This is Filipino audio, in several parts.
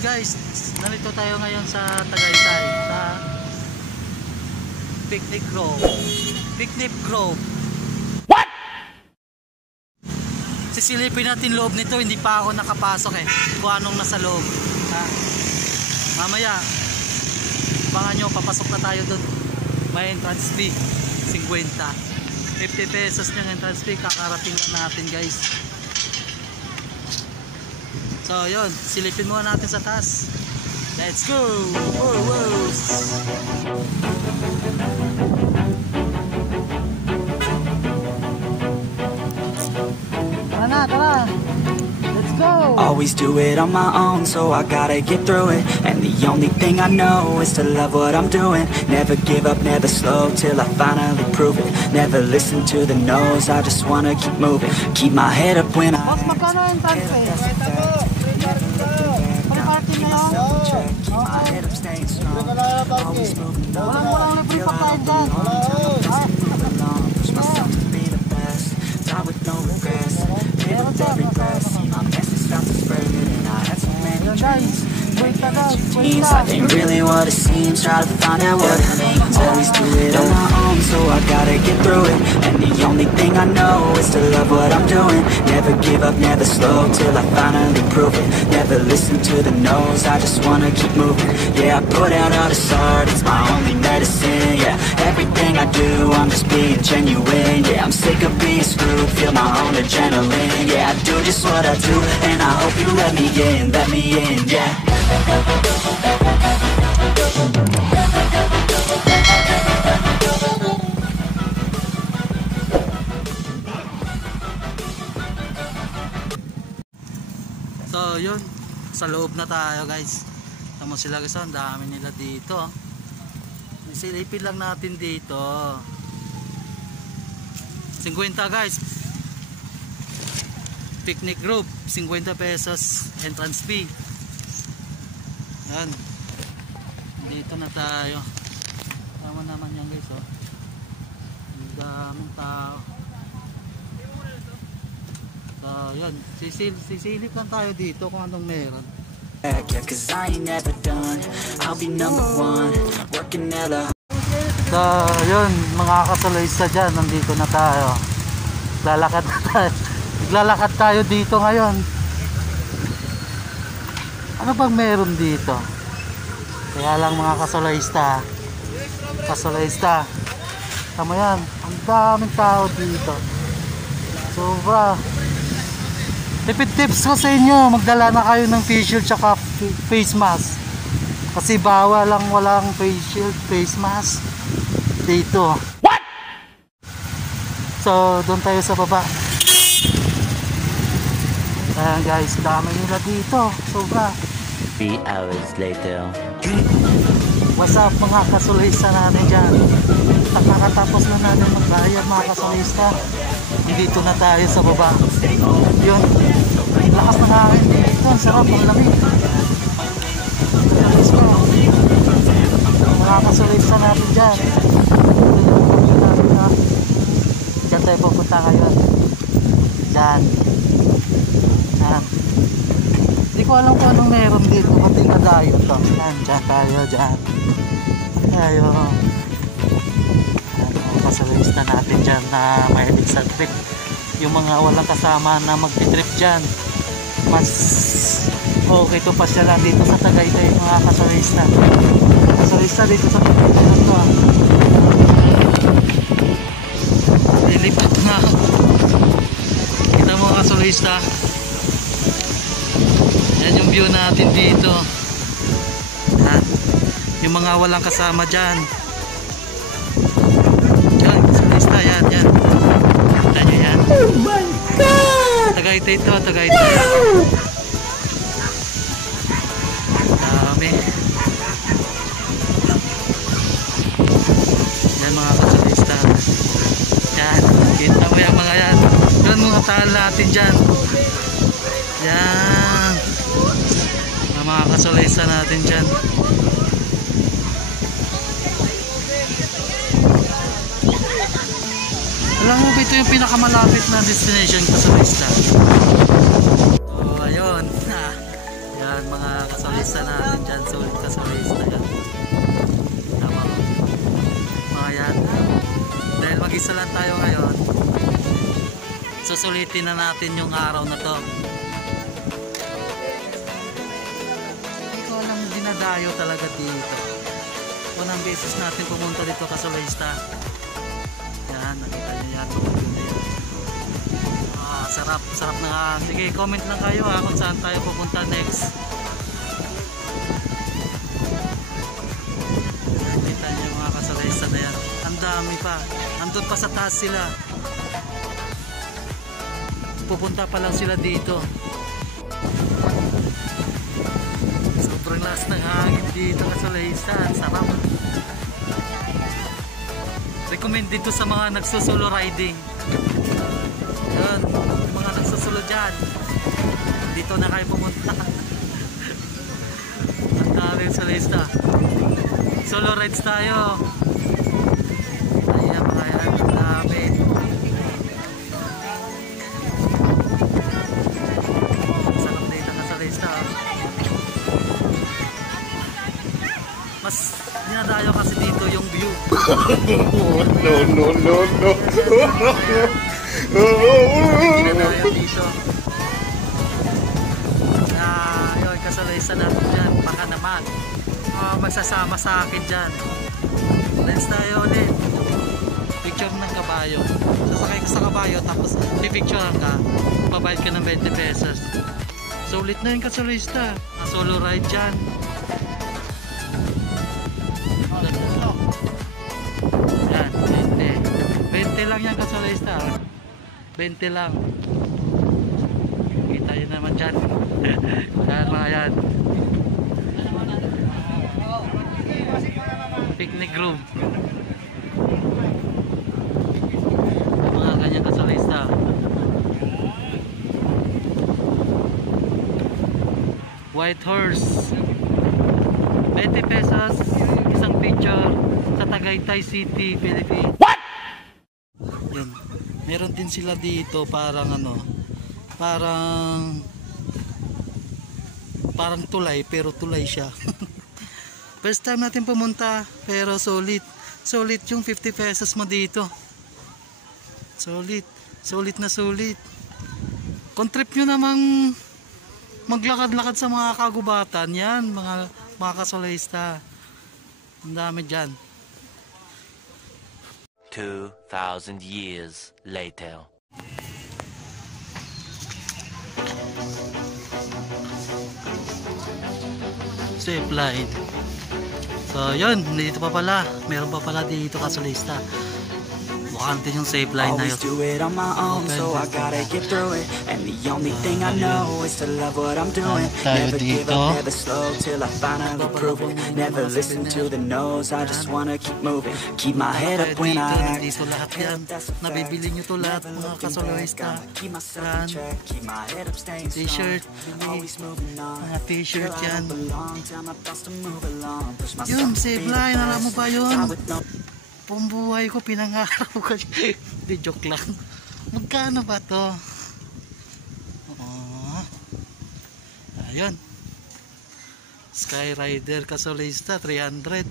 guys, narito tayo ngayon sa Tagaytay sa Picnic Grove. Picnic Grove. What? Sisilipin natin loob nito, hindi pa ako nakapasok kung anong nasa loob. Mamaya abangan nyo, papasok na tayo doon. May entrance fee 50 pesos yung entrance fee, kakarating lang natin guys. So yun, silipin muna natin sa taas. Let's go! Whoa, whoa. Tara na, tara! Let's go! Always do it on my own, so I gotta get through it. And the only thing I know is to love what I'm doing. Never give up, never slow, till I finally prove it. Never listen to the no's, I just wanna keep moving. Keep my head up when I Boss, magkano yung entrance fee? Parking na lang? Walang libre pa tayo dyan. Life ain't really what it seems. Try to find out what it means. Always do it on my own, so I gotta get through it. And the only thing I know is to love what I'm doing. Never give up, never slow, till I finally prove it. Never listen to the no's, I just wanna keep moving. Yeah, I put out all this art, it's my only medicine. Yeah, everything I do, I'm just being genuine. Yeah, I'm sick of being screwed, feel my own adrenaline. Yeah, I do just what I do, and I hope you let me in, yeah. So yun, sa loob na tayo guys. Tama sila guys, ang dami nila dito. Silipin lang natin dito. 50 guys. Picnic group, 50 pesos entrance fee. Yan. Dito na tayo. Tama naman yan guys, oh. Ang daming tao. So yun, sisilip lang tayo dito kung anong meron. Yeah, cause I ain't never done. I'll be number one, working hella. So yun, mga kasalista dyan, nandito na tayo. Lalakad na tayo. Lalakad tayo dito ngayon. Ano bang meron dito? Kaya lang mga kasalista, tama yan, ang daming tao dito. Sobra. Tipid tips ko sa inyo, magdala na kayo ng face shield tsaka face mask. Kasi bawal lang walang face shield, face mask dito. What? So doon tayo sa baba. Ayan guys, dami nila dito. Sobra. 3 hours later. What's up mga kasulista natin dyan? Kakatapos na natin magbayad mga kasulista. Dito na tayo sa baba. Yun, lakas ng hangin dito. Ang sarap, ang lamig. Mga kasulista natin dyan. Dyan tayo pupunta ngayon. Dyan. Dyan. Hindi ko alam kung anong meron dito. Pati na tayo to. Dyan tayo, dyan. Tayo. Kasalista natin dyan na mahilig sa trip. Yung mga walang kasama na mag-trip dyan, mas okay to pasyalan dito sa Tagaytay mga kasalista. Kasalista dito sa Tagaytay na to. Lilipat na. Kita mo kasalista. Yan yung view natin dito. Yan. Yung mga walang kasama dyan. Yan, yan. Kita nyo yan. Oh my God! Tagaytay ito, Tagaytay. Dami. Yan mga kasalista. Yan. Kita mo yung mga yan. Yan mga tahal natin dyan. Yan. Mga kasalista natin dyan. Alam mo ba ito yung pinakamalapit na destination ko sa lista? So ayun. Yan. Yan, mga kasolista natin dyan. Solid kasolista yan. Tama ko. Mga yan. Dahil mag-isa lang tayo ngayon, susulitin na natin yung araw na to. Hindi ko alam, dinadayo talaga dito. Unang beses natin pumunta dito kasolista. Yan, nakita nyo yan. Sarap, sarap na nga. Sige, comment lang kayo kung saan tayo pupunta next. Kita nyo yung mga kasolista na yan. Ang dami pa. Andun pa sa taas sila. Pupunta pa lang sila dito. Sobrang lakas ng hangin dito kasolista. Sarap. Recommend dito sa mga nagsusolo riding. Yun, yung mga nagsusulo dyan, dito na kayo pumunta. Ang daming solista. Solo rides tayo. Ayan mga yan, ang dami. Sarap na yung nakasolista. Mas dinadayo kasi dito yung view. No. Dinadayo dito. Yun, kasolista natin dyan. Baka naman magsasama sa akin dyan. Lens tayo ulit. Picture ng kabayo. Sasakay ka sa kabayo tapos pipicturean ka. Babayad ka ng 20 pesos. Sulit na yung kasolista. Solo ride dyan. Yan, 20 lang yan kasolista. 20 lang. Kita nyo naman dyan. Yan mga yan. Picnic room. Mga ganyan kasolista. White Horse. 20 pesos isang picture sa Tagaytay City, Philippines. What? Yun. Meron din sila dito parang parang tulay pero tulay siya. First time natin pumunta pero solid yung 50 pesos mo dito. Solid na solid. Kung trip nyo namang maglakad-lakad sa mga kagubatan, yan mga kasolista, ang dami dyan. 2,000 years later. Safe line. So yun, dito pa pala, meron pa pala dito kasolista. Mukhang din yung safe line na yun. Always do it on my own, so I gotta get through it. And the only thing I know is to love what I'm doing. Never give up, never slow till I finally prove it. Never listen to the no's, I just wanna keep moving. Keep my head up when I act. Dito lahat yan. Nabibili nyo to lahat mga kasolista. Yan. T-shirt. Mga t-shirt yan. Yun, safe line. Alam mo ba yun? Pumbuhay ko, pinangaraw ko. Hindi, joke lang. Magkano ba to? Ayun. Skyrider kasolista, 300.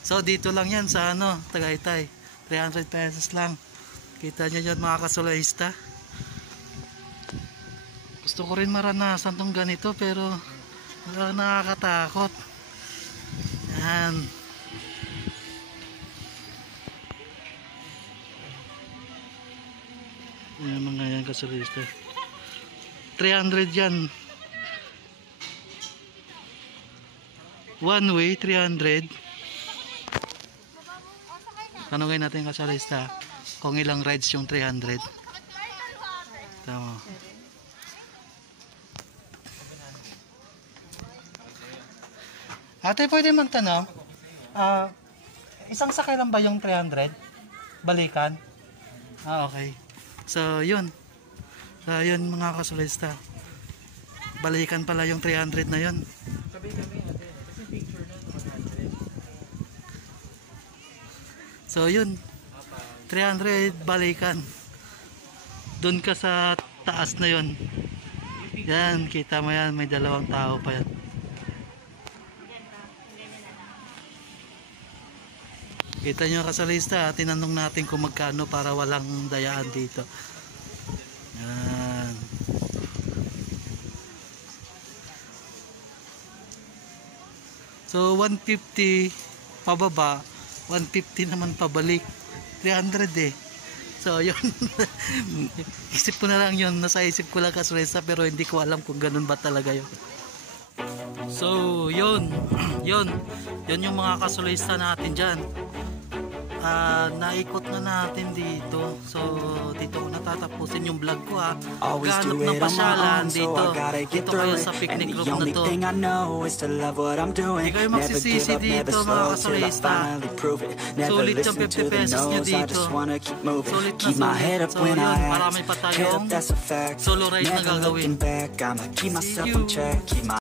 So, dito lang yan sa Tagaytay. 300 pesos lang. Kita nyo yan mga kasolista. Gusto ko rin maranasan tong ganito pero nakakatakot. Yan. Yan mga yan kasolista. 300 yan. One way 300. Tanungin natin kasolista kung ilang rides yung 300. Tama. Ate, pwede magtanong? Isang sakay lang ba yung 300? Balikan? Okay. So, yun. So, yun mga kasolista. Balikan pala yung 300 na yun. So, yun. 300 balikan. Doon ka sa taas na yun. Yan, kita mo yan, may dalawang tao pa yan. Kita nyo kasalista, tinanong natin kung magkano para walang dayaan dito. Yan. So 150 pababa, 150 naman pabalik. 300 eh. So yun. Isip ko na lang yun, nasa isip ko lang kasalista, pero hindi ko alam kung ganun ba talaga yun. So yun. Yun yung mga kasalista natin dyan. Naikot na natin dito. So dito ko natatapusin yung vlog ko ha. Always Ganap do ng it on my pasyalan own, so dito. I gotta get Dito through kayo it. sa And picnic the group na only to. thing I know is to love what I'm doing. Hindi kayo Never magsisisi give up, never dito, mga slow till I kasalista. finally prove it. Never Sulit yung listen 50 to the pesos nyo no's, I dito. just wanna keep moving. Sulit na Keep my sulit. head up So when yun, I marami act. pa Head tayong up, that's a fact. solo ride na Never gagawin. looking back, I'ma keep See myself you. in check. Keep my